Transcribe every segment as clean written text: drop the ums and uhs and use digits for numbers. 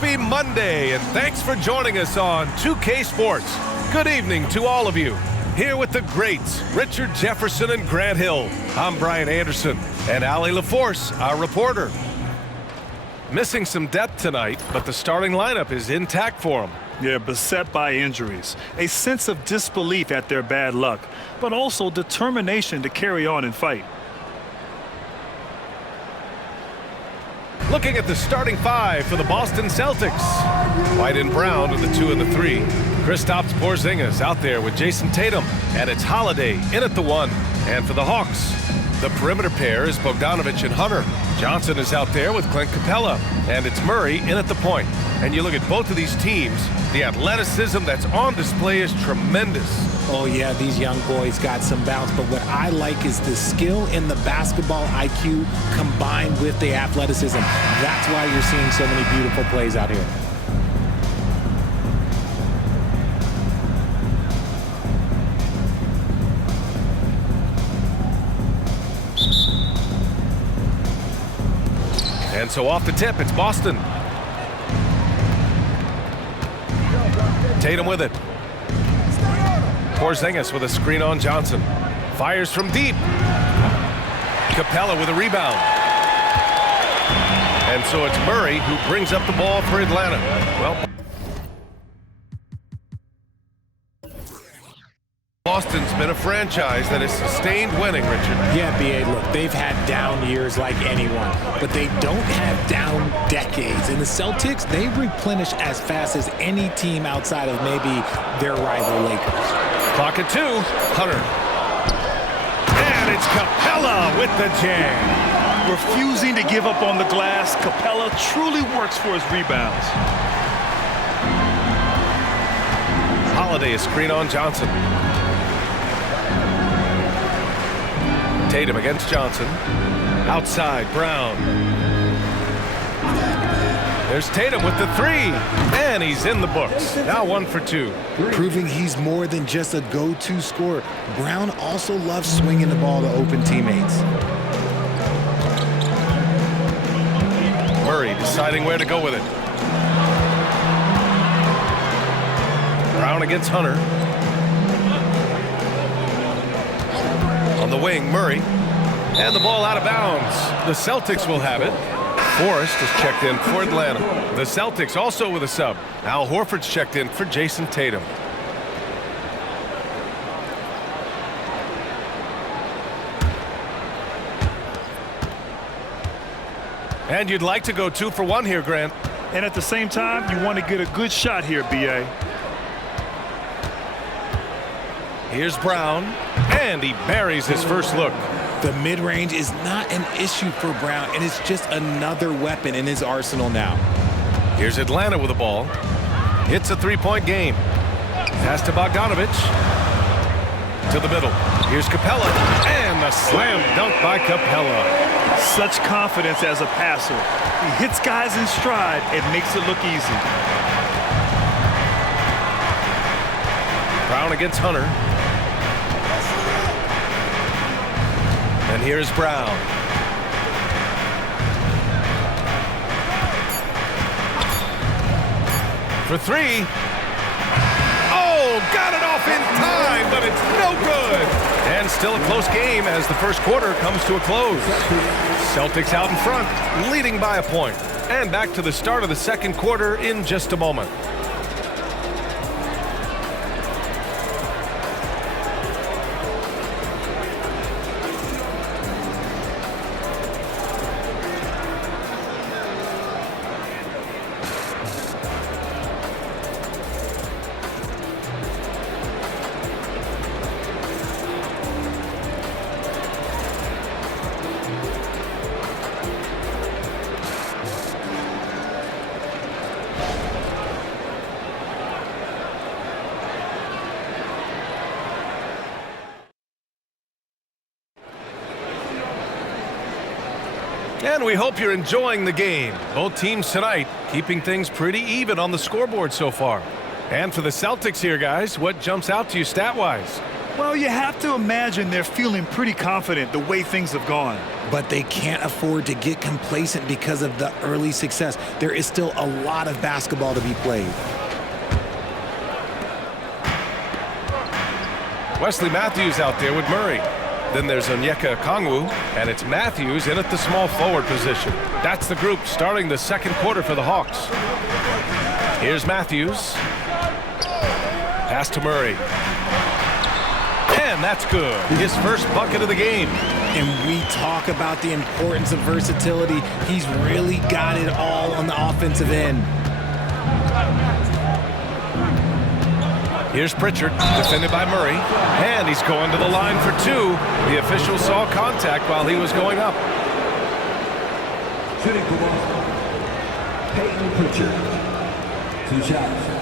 Happy Monday, and thanks for joining us on 2K Sports. Good evening to all of you. Here with the greats, Richard Jefferson and Grant Hill. I'm Brian Anderson, and Allie LaForce, our reporter. Missing some depth tonight, but the starting lineup is intact for them. Yeah, beset by injuries, a sense of disbelief at their bad luck, but also determination to carry on and fight. Looking at the starting five for the Boston Celtics. White and Brown are the 2 and the 3. Kristaps Porzingis out there with Jason Tatum, and it's Holiday in at the 1. And for the Hawks, the perimeter pair is Bogdanović and Hunter. Johnson is out there with Clint Capella, and it's Murray in at the point. And you look at both of these teams, the athleticism that's on display is tremendous. Oh, yeah, these young boys got some bounce, but what I like is the skill and the basketball IQ combined with the athleticism. That's why you're seeing so many beautiful plays out here. And so off the tip, it's Boston. Tatum with it. Porzingis with a screen on Johnson. Fires from deep. Capella with a rebound. And so it's Murray who brings up the ball for Atlanta. Well, Boston's been a franchise that has sustained winning, Richard. Yeah, B.A., look, they've had down years like anyone, but they don't have down decades. And the Celtics, they replenish as fast as any team outside of maybe their rival Lakers. Clock at 2. Hunter. And it's Capella with the jam. Refusing to give up on the glass, Capella truly works for his rebounds. Holiday, a screen on Johnson. Tatum against Johnson. Outside, Brown. There's Tatum with the 3. And he's in the books. Now 1 for 2. Proving he's more than just a go-to scorer. Brown also loves swinging the ball to open teammates. Murray deciding where to go with it. Brown against Hunter. On the wing, Murray. And the ball out of bounds. The Celtics will have it. Forrest is checked in for Atlanta. The Celtics also with a sub. Al Horford's checked in for Jason Tatum. And you'd like to go 2 for 1 here, Grant. And at the same time, you want to get a good shot here, B.A. Here's Brown, and he buries his first look. The mid-range is not an issue for Brown, and it's just another weapon in his arsenal now. Here's Atlanta with the ball. It's a 3-point game. Pass to Bogdanović. To the middle. Here's Capella, and the slam dunk by Capella. Such confidence as a passer. He hits guys in stride and makes it look easy. Brown against Hunter. And here's Brown. For 3. Oh, got it off in time, but it's no good. And still a close game as the first quarter comes to a close. Celtics out in front, leading by a point. And back to the start of the second quarter in just a moment. And we hope you're enjoying the game. Both teams tonight keeping things pretty even on the scoreboard so far. And for the Celtics here, guys, what jumps out to you stat-wise? Well, you have to imagine they're feeling pretty confident the way things have gone. But they can't afford to get complacent because of the early success. There is still a lot of basketball to be played. Wesley Matthews out there with Murray. Then there's Onyeka Okongwu, and it's Matthews in at the small forward position. That's the group starting the second quarter for the Hawks. Here's Matthews. Pass to Murray. And that's good. His first bucket of the game. And we talk about the importance of versatility. He's really got it all on the offensive end. Here's Pritchard, defended by Murray. And he's going to the line for two. The official saw contact while he was going up. Shooting for Boston, Peyton Pritchard. 2 shots.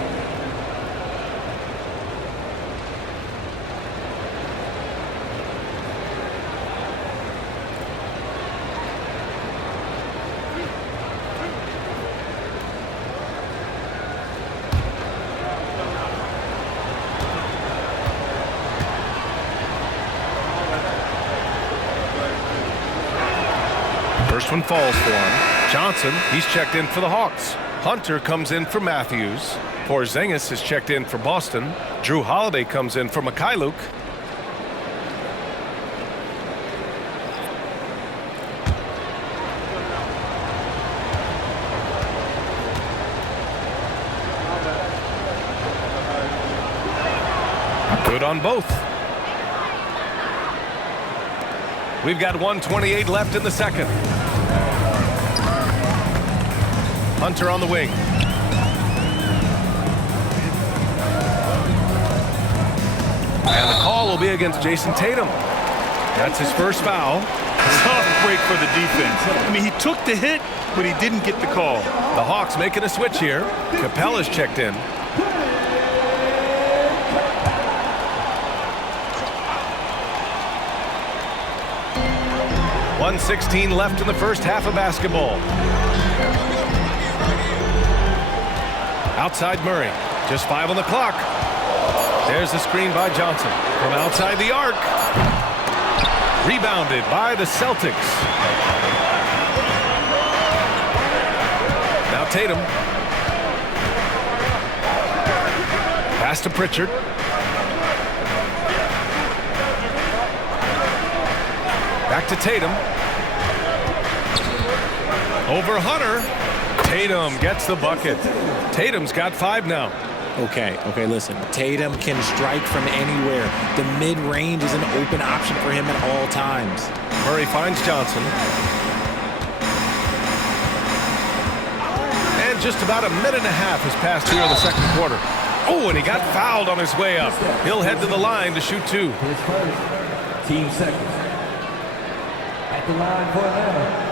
First one falls for him. Johnson, he's checked in for the Hawks. Hunter comes in for Matthews. Porzingis is checked in for Boston. Drew Holiday comes in for Mikhailuk. Good on both. We've got 1:28 left in the second. Hunter on the wing. And the call will be against Jason Tatum. That's his first foul. Tough break for the defense. I mean, he took the hit, but he didn't get the call. The Hawks making a switch here. Capella's checked in. .116 left in the first half of basketball. Outside Murray. Just 5 on the clock. There's the screen by Johnson. From outside the arc. Rebounded by the Celtics. Now Tatum. Pass to Pritchard. Back to Tatum. Over Hunter. Tatum gets the bucket. Tatum's got 5 now. Okay, listen. Tatum can strike from anywhere. The mid-range is an open option for him at all times. Murray finds Johnson. And just about a minute and a half has passed here in the second quarter. Oh, and he got fouled on his way up. He'll head to the line to shoot 2. His first. Team seconds. At the line for Atlanta.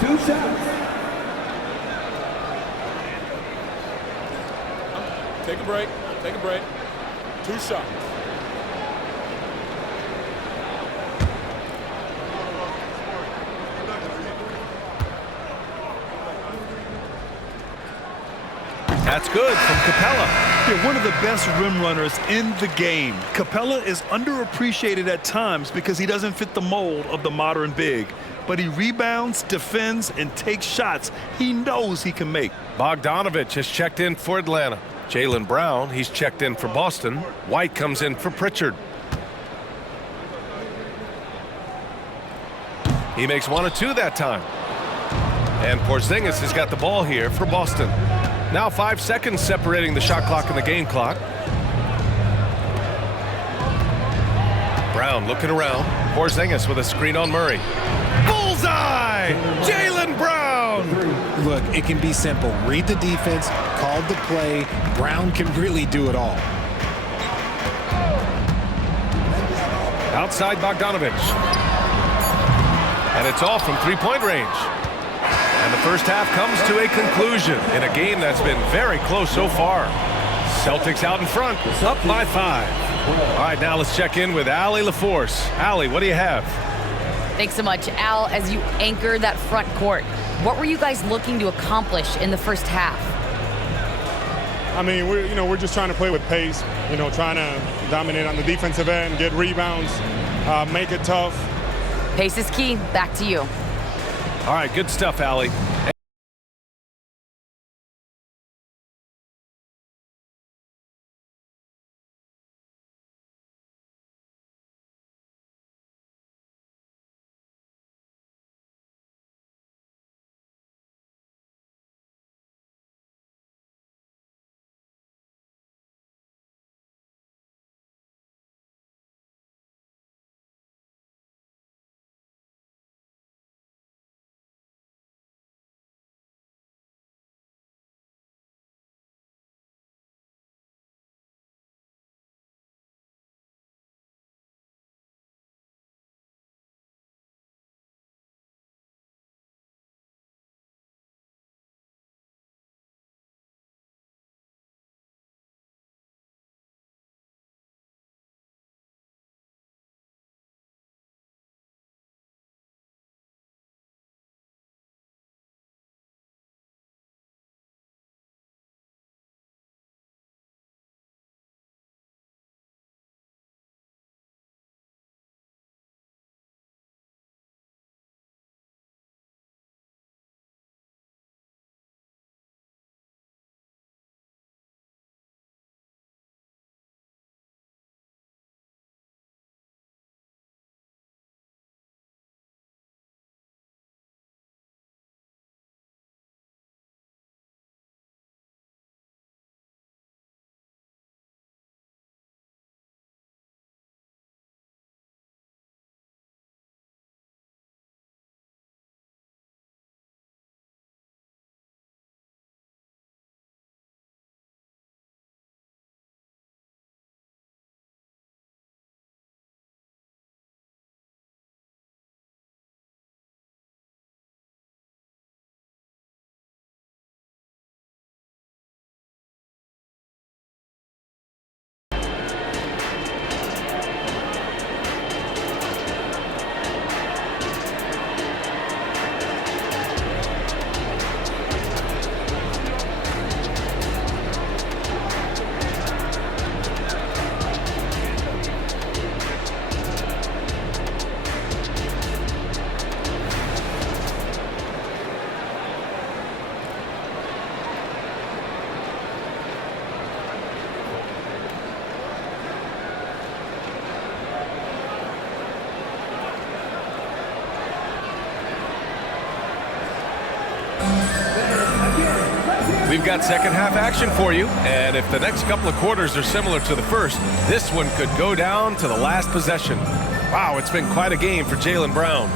Two shots. Take a break. Take a break. 2 shots. That's good from Capella. They're one of the best rim runners in the game. Capella is underappreciated at times because he doesn't fit the mold of the modern big. But he rebounds, defends, and takes shots he knows he can make. Bogdanovich has checked in for Atlanta. Jaylen Brown, he's checked in for Boston. White comes in for Pritchard. He makes 1 of 2 that time. And Porzingis has got the ball here for Boston. Now 5 seconds separating the shot clock and the game clock. Brown looking around. Porzingis with a screen on Murray. Bullseye! Jaylen Brown! Look, it can be simple. Read the defense, call the play. Brown can really do it all. Outside Bogdanovich. And it's off from 3-point range. And the first half comes to a conclusion in a game that's been very close so far. Celtics out in front, up by 5. All right, now let's check in with Allie LaForce. Allie, what do you have? Thanks so much, Al. As you anchor that front court, what were you guys looking to accomplish in the first half? I mean, we're just trying to play with pace, trying to dominate on the defensive end, get rebounds, make it tough. Pace is key. Back to you. All right, good stuff, Allie. We've got second half action for you, and if the next couple of quarters are similar to the first, this one could go down to the last possession. Wow, it's been quite a game for Jaylen Brown.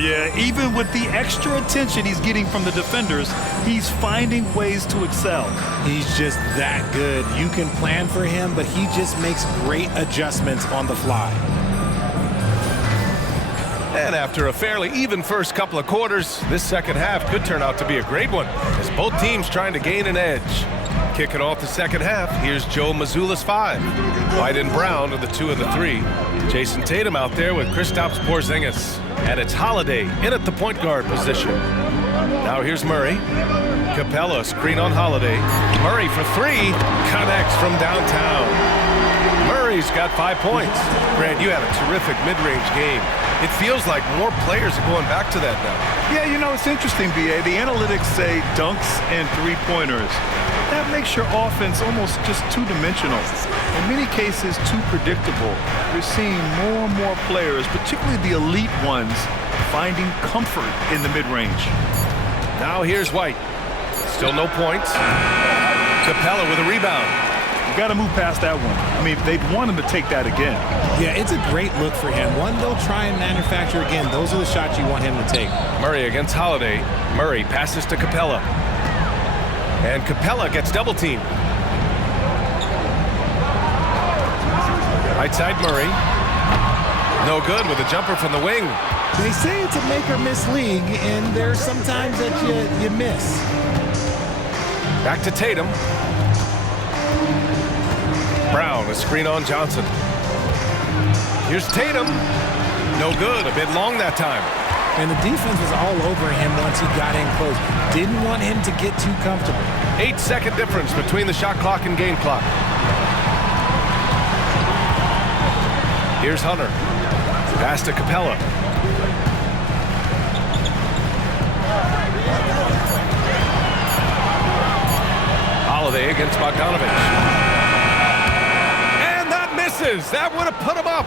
Yeah, even with the extra attention he's getting from the defenders, he's finding ways to excel. He's just that good. You can plan for him, but he just makes great adjustments on the fly. And after a fairly even first couple of quarters, this second half could turn out to be a great one, as both teams trying to gain an edge. Kicking off the second half, here's Joe Mazzulla's 5. White and Brown are the 2 and the 3. Jason Tatum out there with Kristaps Porzingis. And it's Holiday in at the point guard position. Now here's Murray. Capella screen on Holiday. Murray for 3, connects from downtown. Murray's got 5 points. Grant, you had a terrific mid-range game. It feels like more players are going back to that now. Yeah, it's interesting, B.A. The analytics say dunks and three-pointers. That makes your offense almost just two-dimensional. In many cases, too predictable. You're seeing more and more players, particularly the elite ones, finding comfort in the mid-range. Now here's White. Still no points. Capella with a rebound. Got to move past that one. I mean, they'd want him to take that again. Yeah, it's a great look for him. One they'll try and manufacture again. Those are the shots you want him to take. Murray against Holiday. Murray passes to Capella. And Capella gets double teamed. Right side Murray. No good with a jumper from the wing. They say it's a make or miss league, and there's sometimes that you miss. Back to Tatum. Brown, a screen on Johnson. Here's Tatum. No good, a bit long that time. And the defense was all over him once he got in close. Didn't want him to get too comfortable. 8-second difference between the shot clock and game clock. Here's Hunter. Pass to Capella. Holiday against Bogdanovich. And that misses. That would have put him up.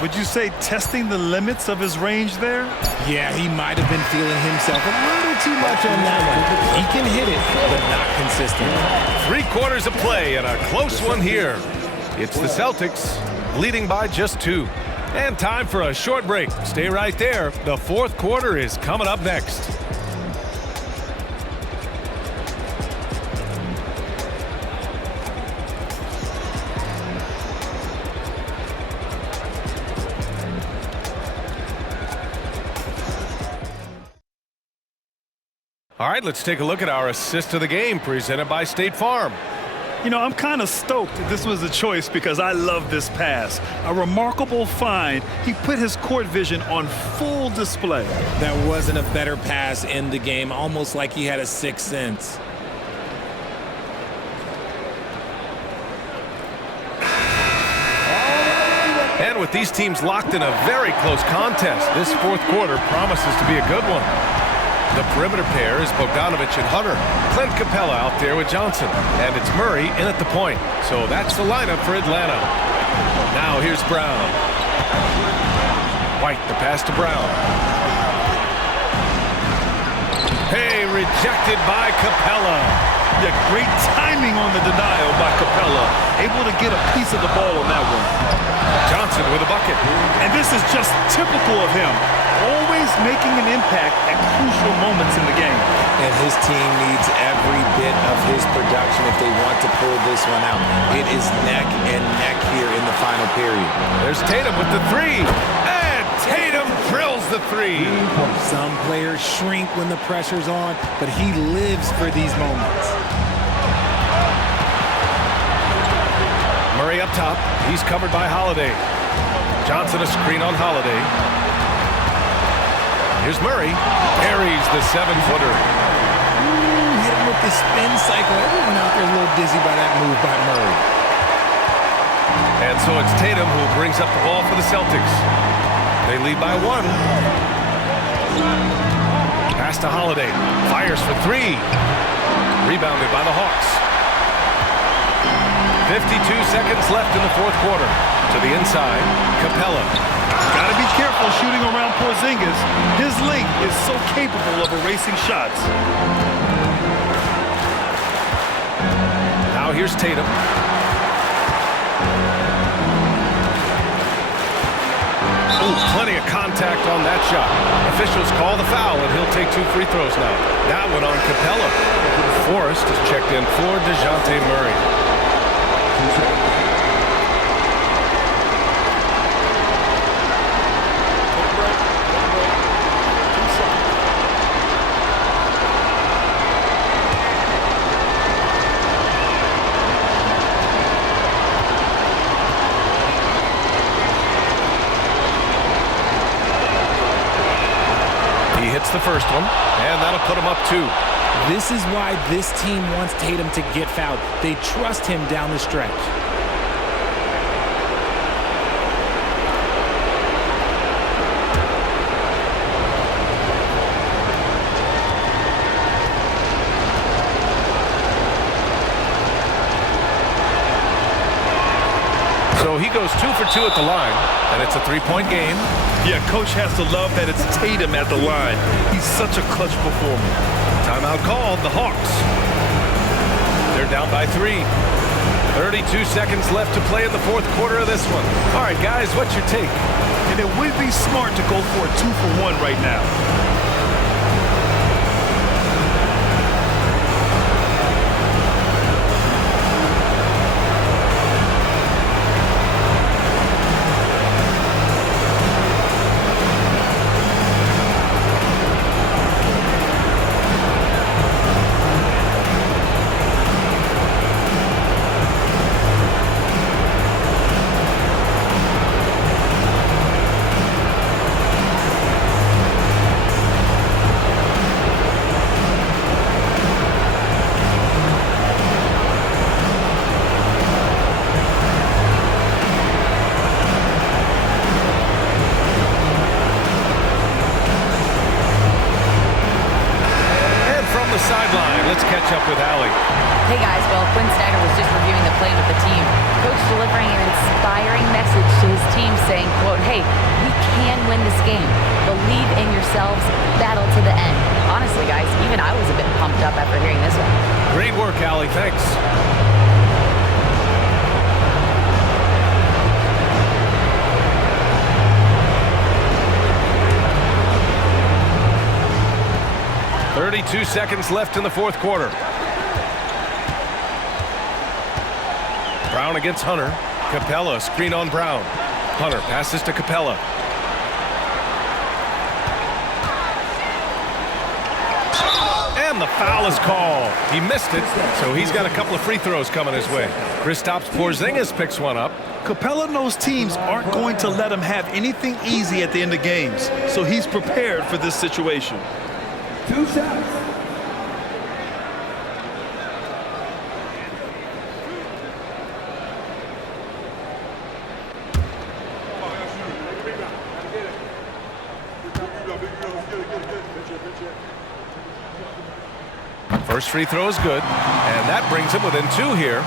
Would you say testing the limits of his range there? Yeah, he might have been feeling himself a little too much on that one. He can hit it, but not consistent. 3 quarters of play and a close one here. It's the Celtics leading by just 2. And time for a short break. Stay right there. The 4th quarter is coming up next. All right, let's take a look at our assist of the game presented by State Farm. You know, I'm kind of stoked that this was a choice because I love this pass. A remarkable find. He put his court vision on full display. That wasn't a better pass in the game, almost like he had a sixth sense. And with these teams locked in a very close contest, this 4th quarter promises to be a good one. The perimeter pair is Bogdanovich and Hunter. Clint Capella out there with Johnson. And it's Murray in at the point. So that's the lineup for Atlanta. Now here's Brown. White, the pass to Brown. Hey, rejected by Capella. Yeah, great timing on the denial by Capella. Able to get a piece of the ball on that one. Johnson with a bucket. And this is just typical of him. Always making an impact at crucial moments in the game. And his team needs every bit of his production if they want to pull this one out. It is neck and neck here in the final period. There's Tatum with the 3. And Tatum drills the 3. Some players shrink when the pressure's on, but he lives for these moments. Murray up top. He's covered by Holiday. Johnson a screen on Holiday. Here's Murray. Parries the 7-footer. Hit him with the spin cycle. Everyone out there a little dizzy by that move by Murray. And so it's Tatum who brings up the ball for the Celtics. They lead by 1. Pass to Holiday. Fires for 3. Rebounded by the Hawks. 52 seconds left in the 4th quarter. To the inside, Capella. Gotta be careful shooting around Porzingis. His length is so capable of erasing shots. Now here's Tatum. Ooh, plenty of contact on that shot. Officials call the foul, and he'll take 2 free throws now. That one on Capella. Forrest is checked in for DeJounte Murray. He hits the first one, and that'll put him up 2. This is why this team wants Tatum to get fouled. They trust him down the stretch. So he goes 2 for 2 at the line, and it's a 3-point game. Yeah, coach has to love that it's Tatum at the line. He's such a clutch performer. Timeout called, the Hawks. They're down by 3. 32 seconds left to play in the 4th quarter of this one. All right, guys, what's your take? And it would be smart to go for a 2-for-1 right now. catch up with Allie. Hey guys, well, Quinn Snyder was just reviewing the play with the team. Coach delivering an inspiring message to his team saying, quote, hey, we can win this game. Believe in yourselves, battle to the end. Honestly, guys, even I was a bit pumped up after hearing this one. Great work, Allie. Thanks. "32 seconds left in the fourth quarter. Brown against Hunter. Capella, screen on Brown. Hunter passes to Capella. And the foul is called. He missed it, so he's got a couple of free throws coming his way. Kristaps Porzingis picks one up. Capella knows teams aren't going to let him have anything easy at the end of games, so he's prepared for this situation. 2 shots. First free throw is good, and that brings him within 2 here.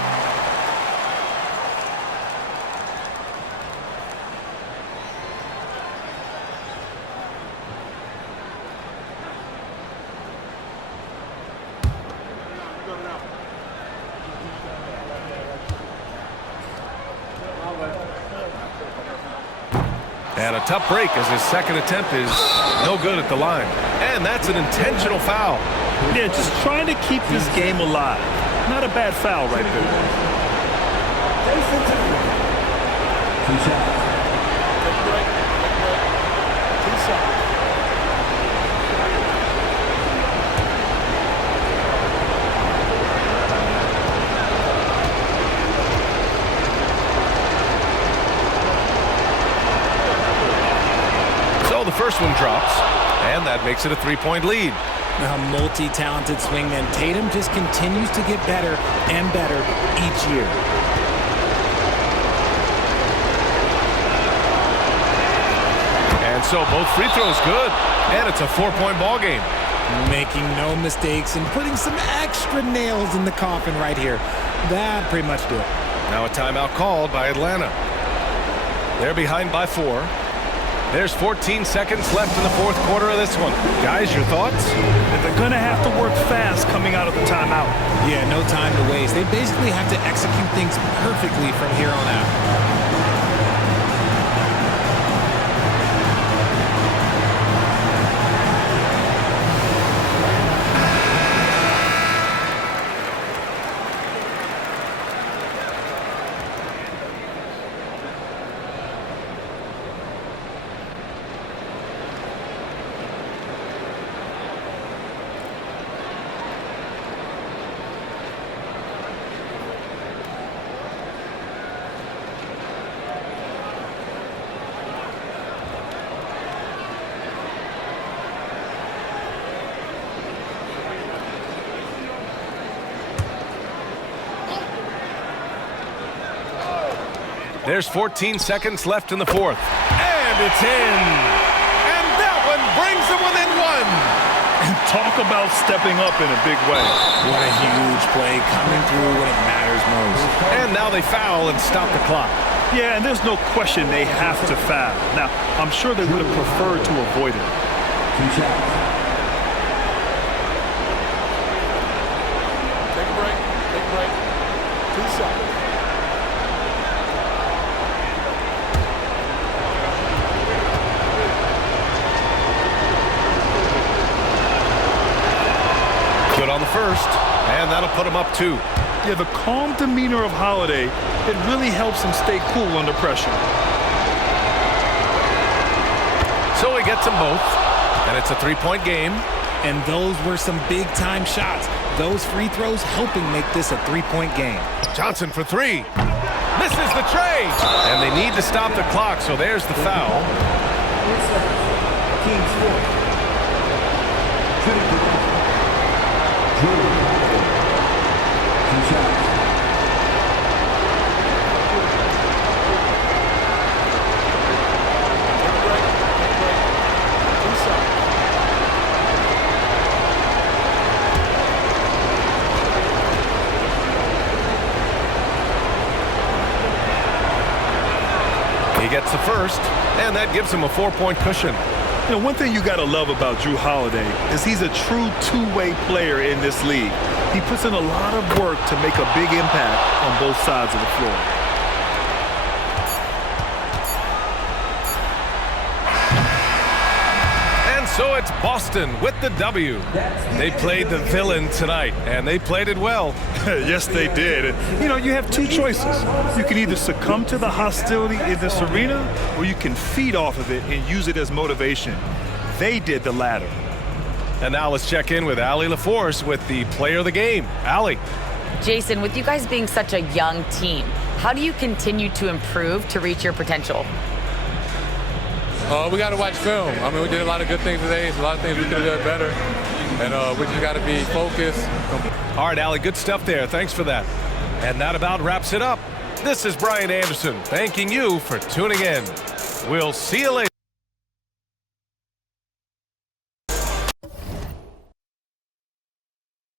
And a tough break as his second attempt is no good at the line. And that's an intentional foul. Yeah, just trying to keep this game alive. Not a bad foul right there. 2 shots. So the first one drops, and that makes it a 3-point lead. A multi-talented swingman, Tatum just continues to get better and better each year. And so both free throws good, and it's a 4-point ball game. Making no mistakes and putting some extra nails in the coffin right here. That pretty much do it. Now a timeout called by Atlanta. They're behind by 4. There's 14 seconds left in the fourth quarter of this one. Guys, your thoughts? They're going to have to work fast coming out of the timeout. Yeah, no time to waste. They basically have to execute things perfectly from here on out. There's 14 seconds left in the fourth. And it's in. And that one brings them within 1. And talk about stepping up in a big way. What a huge play coming through when it matters most. And now they foul and stop the clock. Yeah, and there's no question they have to foul. Now, I'm sure they would have preferred to avoid it. 2 shots. Take a break. 2 shots. Good on the first, and that'll put him up 2. Yeah, the calm demeanor of Holiday, it really helps him stay cool under pressure. So he gets them both, and it's a 3-point game. And those were some big-time shots. Those free throws helping make this a 3-point game. Johnson for 3. Misses the tray. And they need to stop the clock, so there's the foul. Team sport. Shooting position. Drew. 2 shots. first, and that gives him a 4-point cushion. You know, one thing you got to love about Jrue Holiday is he's a true two-way player in this league. He puts in a lot of work to make a big impact on both sides of the floor. So it's Boston with the W. They played the villain tonight, and they played it well. Yes, they did. And, you know, you have two choices. You can either succumb to the hostility in this arena, or you can feed off of it and use it as motivation. They did the latter. And now let's check in with Allie LaForce with the player of the game. Allie. Jason, with you guys being such a young team, how do you continue to improve to reach your potential? We got to watch film. I mean, we did a lot of good things today. There's a lot of things we could have done better. And we just got to be focused. All right, Allie, good stuff there. Thanks for that. And that about wraps it up. This is Brian Anderson thanking you for tuning in. We'll see you later.